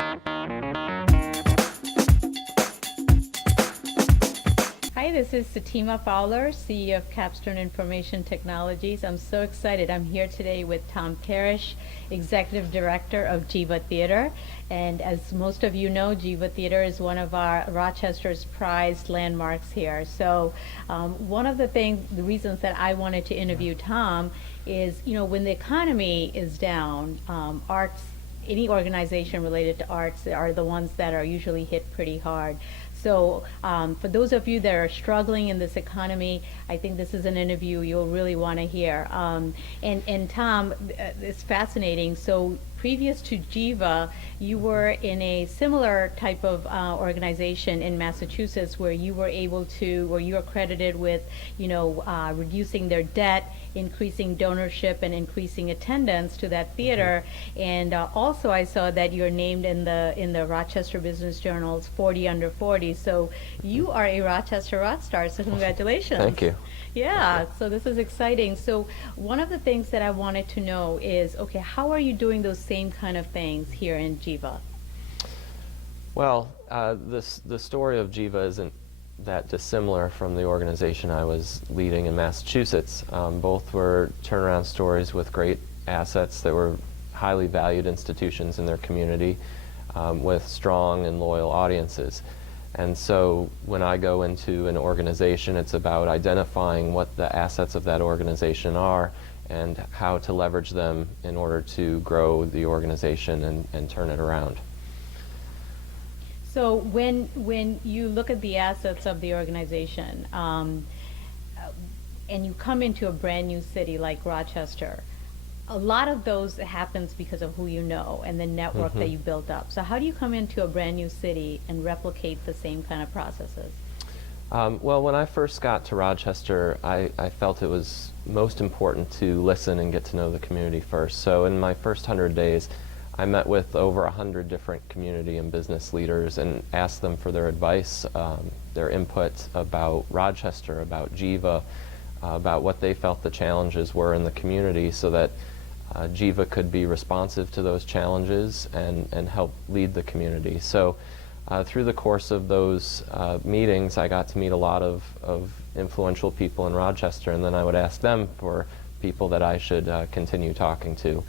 Hi, this is Sitima Fowler, CEO of Capstone Information Technologies. I'm so excited. I'm here today with Tom Parrish, Executive Director of Geva Theater. And as most of you know, Geva Theater is one of our Rochester's prized landmarks here. So one of the reasons that I wanted to interview Tom is, when the economy is down, arts, any organization related to arts are the ones that are usually hit pretty hard. So for those of you that are struggling in this economy, I think this is an interview you'll really want to hear. And Tom, it's fascinating. So previous to Geva, you were in a similar type of organization in Massachusetts where you were credited with, reducing their debt, increasing donorship, and increasing attendance to that theater. And also I saw that you're named in the Rochester Business Journal's 40 Under 40. So you are a Rochester rock star, so congratulations. Thank you. Yeah, so this is exciting. So one of the things that I wanted to know is, okay, how are you doing those same kind of things here in Geva? Well, the story of Geva isn't that dissimilar from the organization I was leading in Massachusetts. Both were turnaround stories with great assets that were highly valued institutions in their community with strong and loyal audiences. And so when I go into an organization, it's about identifying what the assets of that organization are and how to leverage them in order to grow the organization and turn it around. So when you look at the assets of the organization, and you come into a brand new city like Rochester, a lot of those happens because of who you know and the network that you built up. So how do you come into a brand new city and replicate the same kind of processes? Well, when I first got to Rochester, I felt it was most important to listen and get to know the community first. So in my first 100 days, I met with over 100 different community and business leaders and asked them for their advice, their input about Rochester, about Geva, about what they felt the challenges were in the community so that Geva could be responsive to those challenges and help lead the community. So through the course of those meetings, I got to meet a lot of influential people in Rochester, and then I would ask them for people that I should continue talking to.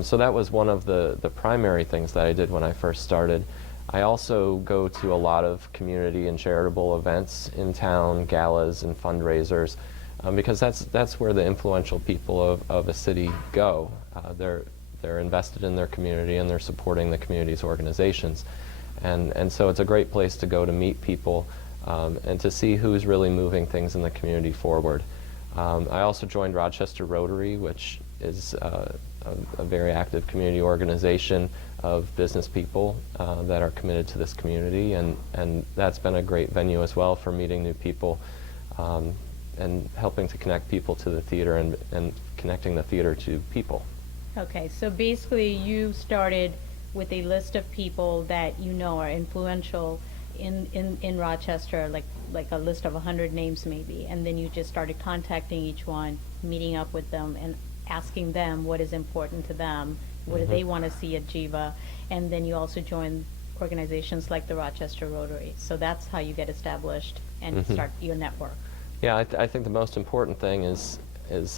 So that was one of the primary things that I did when I first started. I also go to a lot of community and charitable events in town, galas and fundraisers, because that's where the influential people of a city go. They're invested in their community and they're supporting the community's organizations. And so it's a great place to go to meet people and to see who's really moving things in the community forward. I also joined Rochester Rotary, which is a very active community organization of business people that are committed to this community, and that's been a great venue as well for meeting new people and helping to connect people to the theater and connecting the theater to people. Okay, so basically you started with a list of people that you know are influential in Rochester, like a list of 100 names maybe, and then you just started contacting each one, meeting up with them and asking them what is important to them, what do they want to see at Geva, and then you also join organizations like the Rochester Rotary. So that's how you get established and start your network. Yeah, I think the most important thing is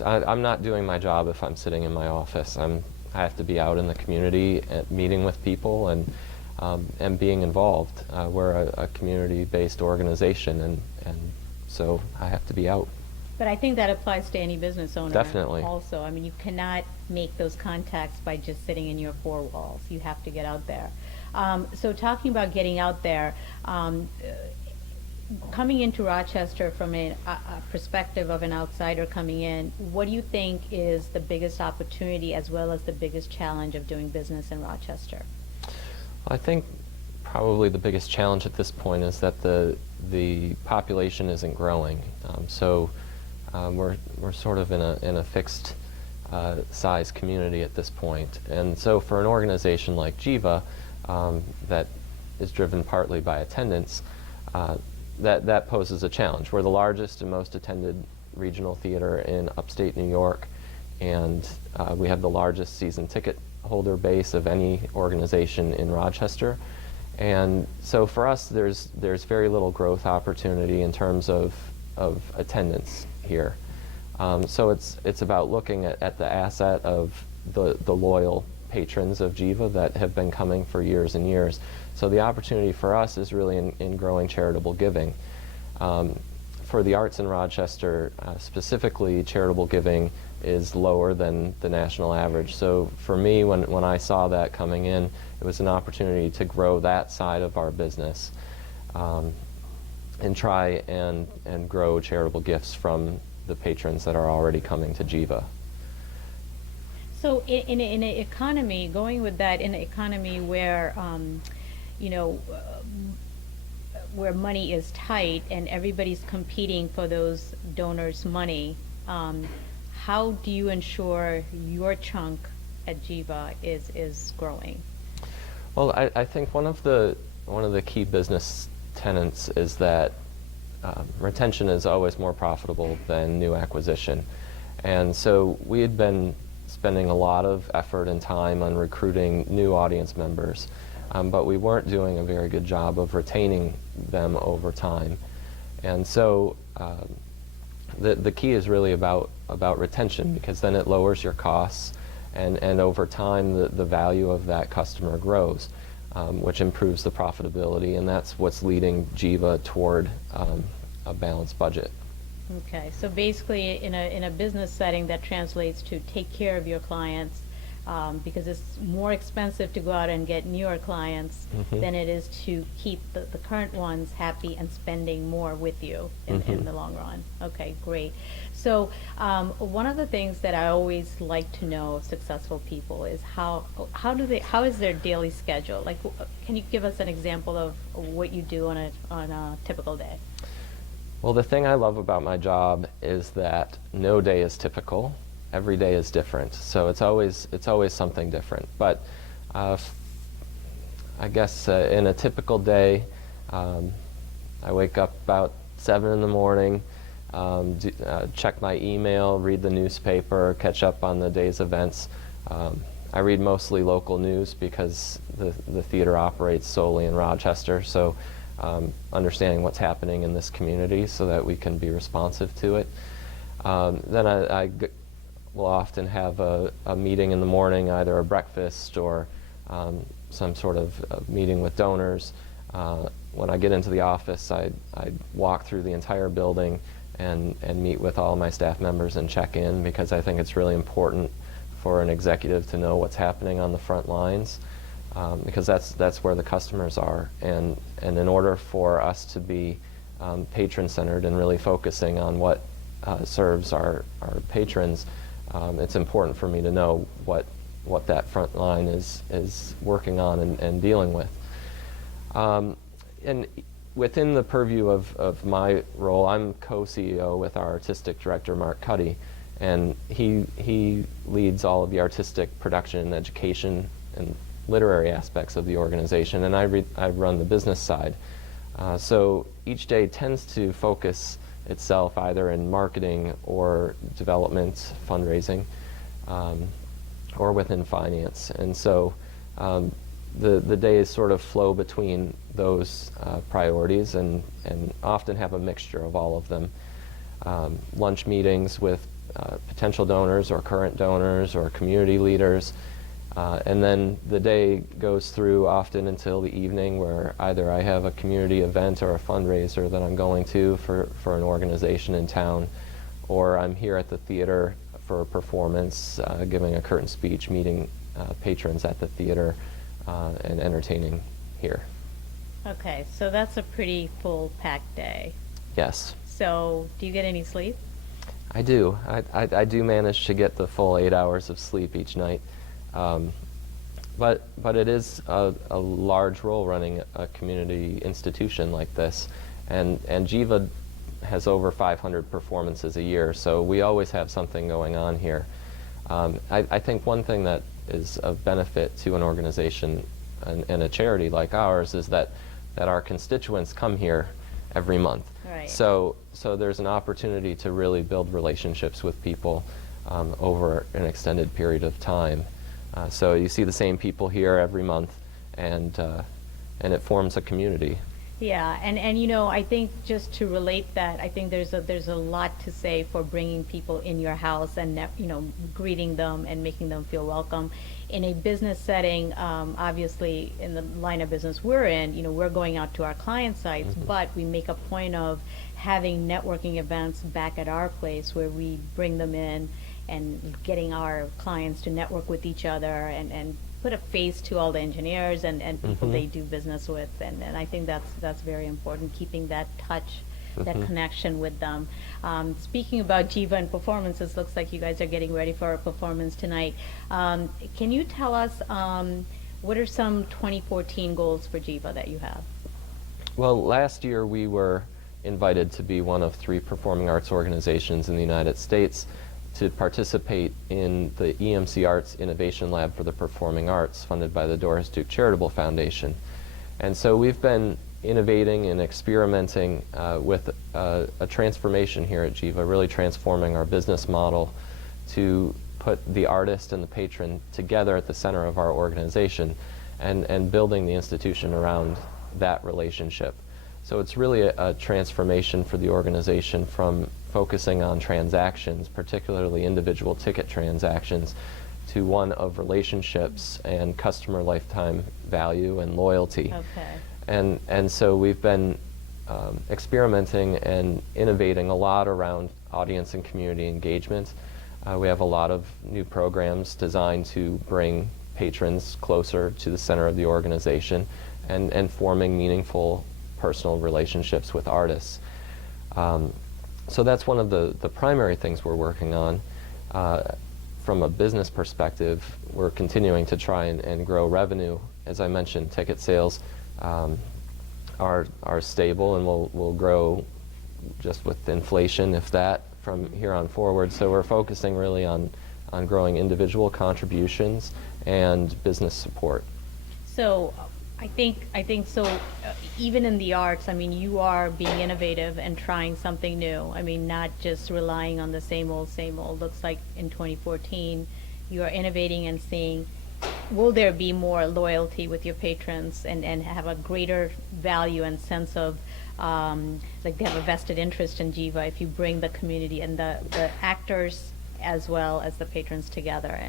I'm not doing my job if I'm sitting in my office. I have to be out in the community, meeting with people, and being involved. We're a community-based organization, and so I have to be out. But I think that applies to any business owner. Definitely. Also, I mean, you cannot make those contacts by just sitting in your four walls. You have to get out there. So talking about getting out there, coming into Rochester from a perspective of an outsider coming in, what do you think is the biggest opportunity as well as the biggest challenge of doing business in Rochester? I think probably the biggest challenge at this point is that the population isn't growing. We're sort of in a fixed size community at this point. And so for an organization like Geva that is driven partly by attendance, that poses a challenge. We're the largest and most attended regional theater in upstate New York, and we have the largest season ticket holder base of any organization in Rochester. And so for us, there's very little growth opportunity in terms of attendance here. So it's about looking at the asset of the loyal patrons of Geva that have been coming for years and years. So the opportunity for us is really in growing charitable giving. For the arts in Rochester, specifically, charitable giving is lower than the national average. So for me, when I saw that coming in, it was an opportunity to grow that side of our business and try and grow charitable gifts from the patrons that are already coming to Geva. So in an economy, going with that, in an economy where, you know, where money is tight and everybody's competing for those donors' money, how do you ensure your chunk at Geva is growing? Well, I think one of the key business tenets is that retention is always more profitable than new acquisition. And so we had been spending a lot of effort and time on recruiting new audience members, but we weren't doing a very good job of retaining them over time. And so the key is really about retention, because then it lowers your costs, and over time the value of that customer grows, which improves the profitability, and that's what's leading Geva toward a balanced budget. Okay, so basically in a business setting, that translates to take care of your clients, because it's more expensive to go out and get newer clients than it is to keep the current ones happy and spending more with you in the long run. Okay, great. So one of the things that I always like to know of successful people is how is their daily schedule? Like, can you give us an example of what you do on a typical day? Well, the thing I love about my job is that no day is typical. Every day is different, so it's always something different. But I guess in a typical day, I wake up about 7 in the morning, check my email, read the newspaper, catch up on the day's events. I read mostly local news because the theater operates solely in Rochester, so understanding what's happening in this community so that we can be responsive to it. Then I will often have a meeting in the morning, either a breakfast or some sort of meeting with donors. When I get into the office, I walk through the entire building and meet with all of my staff members and check in, because I think it's really important for an executive to know what's happening on the front lines, because that's where the customers are. And in order for us to be patron-centered and really focusing on what serves our patrons, it's important for me to know what that front line is working on and dealing with. And within the purview of my role, I'm co-CEO with our artistic director, Mark Cuddy, and he leads all of the artistic production and education and literary aspects of the organization, and I run the business side. So each day tends to focus itself either in marketing or development, fundraising, or within finance. And so the days sort of flow between those priorities and often have a mixture of all of them. Lunch meetings with potential donors or current donors or community leaders. And then the day goes through often until the evening, where either I have a community event or a fundraiser that I'm going to for an organization in town, or I'm here at the theater for a performance, giving a curtain speech, meeting patrons at the theater, and entertaining here. Okay, so that's a pretty full-packed day. Yes. So do you get any sleep? I do. I do manage to get the full 8 hours of sleep each night. But it is a large role running a community institution like this, and Geva has over 500 performances a year, so we always have something going on here. I think one thing that is of benefit to an organization and a charity like ours is that our constituents come here every month. Right. So there's an opportunity to really build relationships with people over an extended period of time. So you see the same people here every month, and it forms a community. Yeah, and I think just to relate that, I think there's a lot to say for bringing people in your house and greeting them and making them feel welcome. In a business setting, obviously in the line of business we're in, we're going out to our client sites, but we make a point of having networking events back at our place where we bring them in and getting our clients to network with each other and put a face to all the engineers and people they do business with, and I think that's very important, keeping that touch, that connection with them. Speaking about Geva and performances, looks like you guys are getting ready for a performance tonight. Can you tell us what are some 2014 goals for Geva that you have? Well, last year we were invited to be one of 3 performing arts organizations in the United States to participate in the EMC Arts Innovation Lab for the Performing Arts, funded by the Doris Duke Charitable Foundation. And so we've been innovating and experimenting with a transformation here at Geva, really transforming our business model to put the artist and the patron together at the center of our organization and building the institution around that relationship. So it's really a transformation for the organization from focusing on transactions, particularly individual ticket transactions, to one of relationships and customer lifetime value and loyalty. Okay. And so we've been experimenting and innovating a lot around audience and community engagement. We have a lot of new programs designed to bring patrons closer to the center of the organization and forming meaningful personal relationships with artists. So that's one of the primary things we're working on. From a business perspective, we're continuing to try and grow revenue. As I mentioned, ticket sales are stable and will grow just with inflation, if that, from here on forward. So we're focusing really on growing individual contributions and business support. So I think so. Even in the arts, I mean, you are being innovative and trying something new. I mean, not just relying on the same old, same old. Looks like in 2014, you are innovating and seeing, will there be more loyalty with your patrons and have a greater value and sense of, like they have a vested interest in Geva if you bring the community and the actors as well as the patrons together,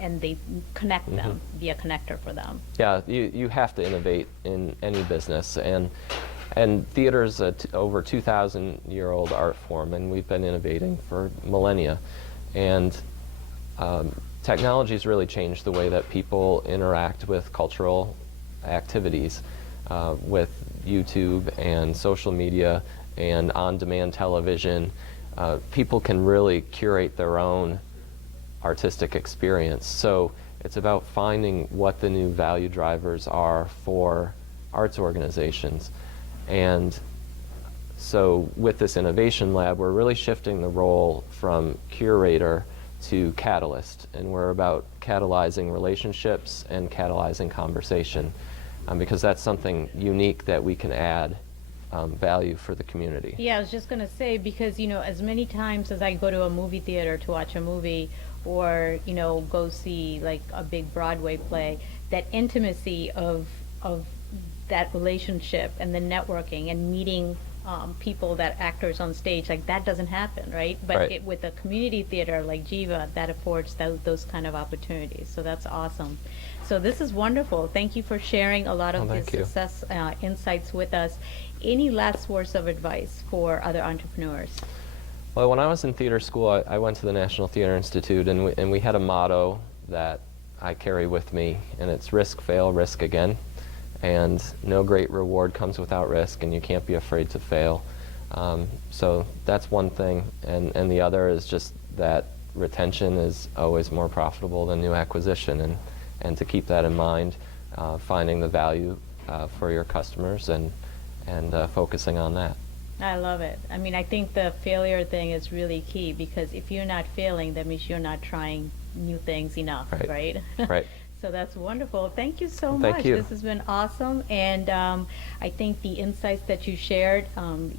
and they connect them, be a connector for them. Yeah, you have to innovate in any business, and theater is over 2,000-year-old art form, and we've been innovating for millennia. And technology's really changed the way that people interact with cultural activities, with YouTube and social media and on-demand television. People can really curate their own artistic experience. So it's about finding what the new value drivers are for arts organizations. And so with this innovation lab, we're really shifting the role from curator to catalyst. And we're about catalyzing relationships and catalyzing conversation, because that's something unique that we can add value for the community. Yeah, I was just going to say, because, as many times as I go to a movie theater to watch a movie or, go see like a big Broadway play, that intimacy of that relationship and the networking and meeting people, that actors on stage, like that doesn't happen, right? But Right. with a community theater like Geva, that affords those kind of opportunities. So that's awesome. So this is wonderful. Thank you for sharing a lot of Thank this you. success insights with us. Any last words of advice for other entrepreneurs? Well, when I was in theater school, I went to the National Theater Institute, and we had a motto that I carry with me, and it's risk, fail, risk again. And no great reward comes without risk, and you can't be afraid to fail. So that's one thing, and the other is just that retention is always more profitable than new acquisition, and to keep that in mind, finding the value for your customers and focusing on that. I love it. I mean, I think the failure thing is really key, because if you're not failing, that means you're not trying new things enough, right? Right. So that's wonderful. Thank you so Thank much. you. This has been awesome. And I think the insights that you shared,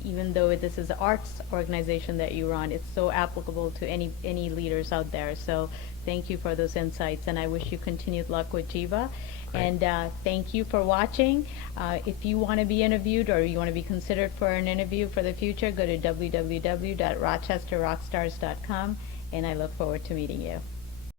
even though this is an arts organization that you run, it's so applicable to any leaders out there. So Thank you for those insights, and I wish you continued luck with Geva. Great. And thank you for watching. If you want to be interviewed or you want to be considered for an interview for the future, go to www.rochesterrockstars.com, and I look forward to meeting you.